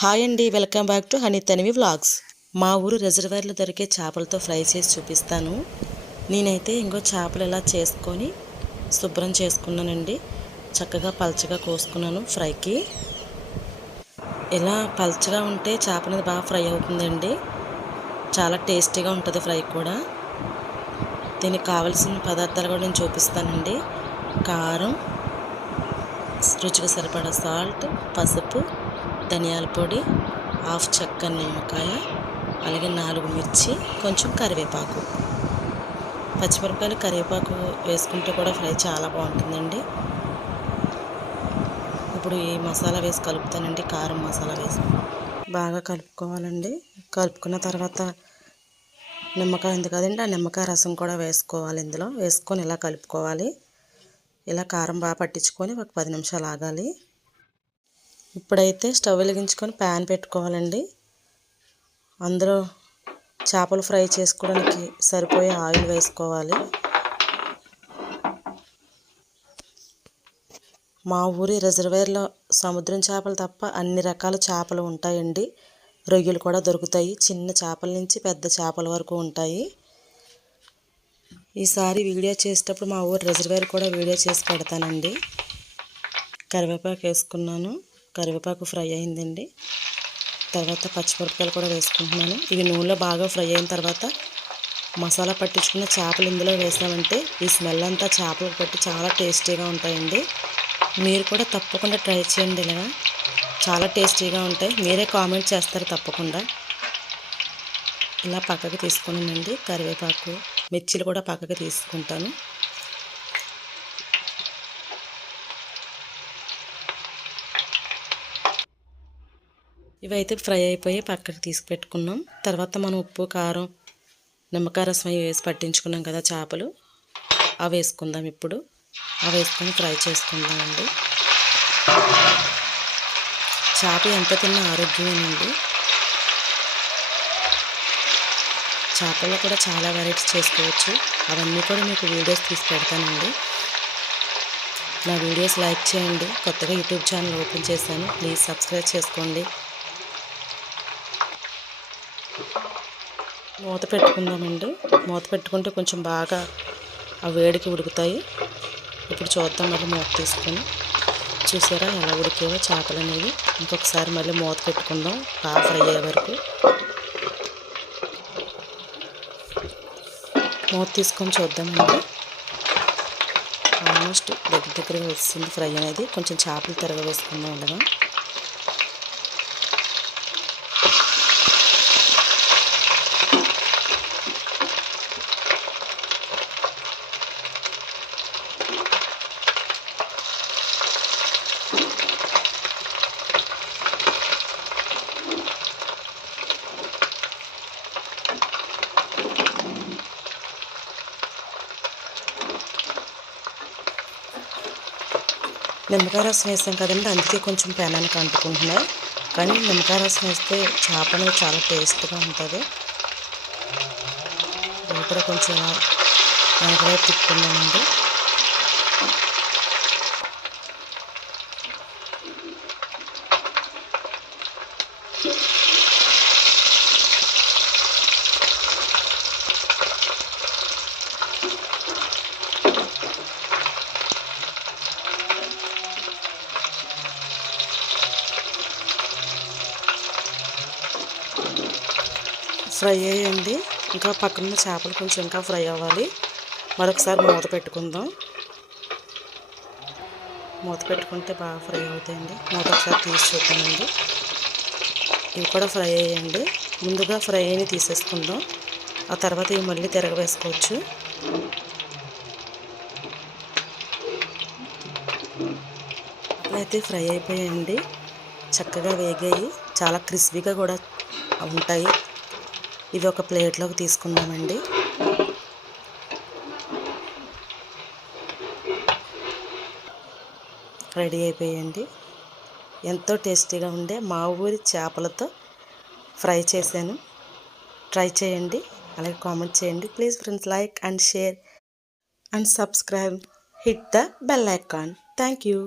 Hi అండి, welcome back to honey తనివి vlogs. మా ఊరు రిజర్వాయర్లో దొరికే చేపలతో ఫ్రై చేసి చూపిస్తాను. నేనైతే ఇంకో చేపలు ఇలా చేసుకొని శుభ్రం చేసుకున్నానండి. చక్కగా పల్చగా కోసుకున్నాను ఫ్రైకి. ఇలా పల్చగా ఉంటే చేప అనేది బాగా ఫ్రై అవుతుందండి. చాలా టేస్టీగా ఉంటుంది ఫ్రై కూడా. దీనికి కావాల్సిన పదార్థాలు కూడా నేను చూపిస్తానండి. కారం, రుచికి సరిపడా సాల్ట్, పసుపు, ధనియాల పొడి, హాఫ్ చెక్క నిమ్మకాయ, అలాగే 4 మిర్చి, కొంచెం కరివేపాకు, పచ్చిమిరపకాయలు, కరివేపాకు వేసుకుంటే కూడా ఫ్రై చాలా బాగుంటుందండి. ఇప్పుడు ఈ మసాలా వేసి కలుపుతానండి. కారం మసాలా వేసి బాగా కలుపుకోవాలండి. కలుపుకున్న తర్వాత నిమ్మకాయ ఉంది కదండి, ఆ నిమ్మకాయ రసం కూడా వేసుకోవాలి. ఇందులో వేసుకొని ఇలా కలుపుకోవాలి. ఇలా కారం బాగా పట్టించుకొని ఒక 10 నిమిషాలు ఆగాలి. ఇప్పుడైతే స్టవ్ వెలిగించుకొని ప్యాన్ పెట్టుకోవాలండి. అందులో చేపలు ఫ్రై చేసుకోవడానికి సరిపోయే ఆయిల్ వేసుకోవాలి. మా ఊరి రిజర్వాయర్లో సముద్రం చేపలు తప్ప అన్ని రకాల చేపలు ఉంటాయండి. రొయ్యలు కూడా దొరుకుతాయి. చిన్న చేపల నుంచి పెద్ద చేపల వరకు ఉంటాయి. ఈసారి వీడియో చేసేటప్పుడు మా ఊరి రిజర్వాయర్ కూడా వీడియో చేసి పెడతానండి. కరివేపాకు వేసుకున్నాను. కరివేపాకు ఫ్రై అయిందండి. తర్వాత పచ్చిమిరపకాయలు కూడా వేసుకుంటున్నాను. ఇవి నూనెలో బాగా ఫ్రై అయిన తర్వాత మసాలా పట్టించుకున్న చేపలు ఇందులో వేసామంటే ఈ స్మెల్ అంతా చేపలకు పట్టి చాలా టేస్టీగా ఉంటాయండి. మీరు కూడా తప్పకుండా ట్రై చేయండి. ఇలాగా చాలా టేస్టీగా ఉంటాయి. మీరే కామెంట్ చేస్తారు తప్పకుండా. ఇలా పక్కకు తీసుకున్నానండి. కరివేపాకు, మిర్చిలు కూడా పక్కకు తీసుకుంటాను. ఇవైతే ఫ్రై అయిపోయి పక్కకి తీసి పెట్టుకున్నాం. తర్వాత మనం ఉప్పు, కారం, నిమ్మకాయ రసం వేసి పట్టించుకున్నాం కదా చేపలు, అవి వేసుకుందాం. ఇప్పుడు అవి వేసుకొని ఫ్రై చేసుకుందామండి. చేప ఎంత తిన్నా ఆరోగ్యమేనండి. చేపల్లో కూడా చాలా వెరైటీస్ చేసుకోవచ్చు. అవన్నీ కూడా మీకు వీడియోస్ తీసి పెడతానండి. నా వీడియోస్ లైక్ చేయండి. కొత్తగా యూట్యూబ్ ఛానల్ ఓపెన్ చేశాను, ప్లీజ్ సబ్స్క్రైబ్ చేసుకోండి. మూత పెట్టుకుందామండి. మూత పెట్టుకుంటే కొంచెం బాగా ఆ వేడికి ఉడుకుతాయి. ఇప్పుడు చూద్దాం. మళ్ళీ మూత తీసుకొని చూసారా ఎలా ఉడికేవో చేపలు అనేవి. ఇంకొకసారి మళ్ళీ మూత పెట్టుకుందాం బాగా ఫ్రై అయ్యే వరకు. మూత తీసుకొని చూద్దామండి. ఆల్మోస్ట్ దగ్గరగా వస్తుంది ఫ్రై అనేది. కొంచెం చేపలు తిరగ వేసుకుందాం. అలాగా నిమ్మకాయ రసం వేసాం కదండి, అందుకే కొంచెం పెనానికి అంటుకుంటున్నాయి. కానీ నిమ్మకాయ రసం వేస్తే చేప అనేది చాలా టేస్ట్గా ఉంటుంది. ఇది కూడా కొంచెం వెనకవైపు తిప్పుకుందామండి. ఫ్రై అయ్యండి. ఇంకా పక్కన చేపలు కొంచెం ఇంకా ఫ్రై అవ్వాలి. మరొకసారి మూత పెట్టుకుందాం. మూత పెట్టుకుంటే బాగా ఫ్రై అవుతాయండి. మూత ఒకసారి తీసి చూద్దామండి. ఇవి కూడా ఫ్రై అయ్యండి. ముందుగా ఫ్రై అయిన తీసేసుకుందాం. ఆ తర్వాత ఇవి మళ్ళీ తిరగవేసుకోవచ్చు. అయితే ఫ్రై అయిపోయాయండి. చక్కగా వేగాయి. చాలా క్రిస్పీగా కూడా ఉంటాయి. ఇవి ఒక ప్లేట్లోకి తీసుకుందామండి. రెడీ అయిపోయాయండి. ఎంతో టేస్టీగా ఉండే మా ఊరి చేపలతో ఫ్రై చేశాను. ట్రై చేయండి, అలాగే కామెంట్ చేయండి. Please friends, like and share and subscribe. Hit the bell icon. Thank you.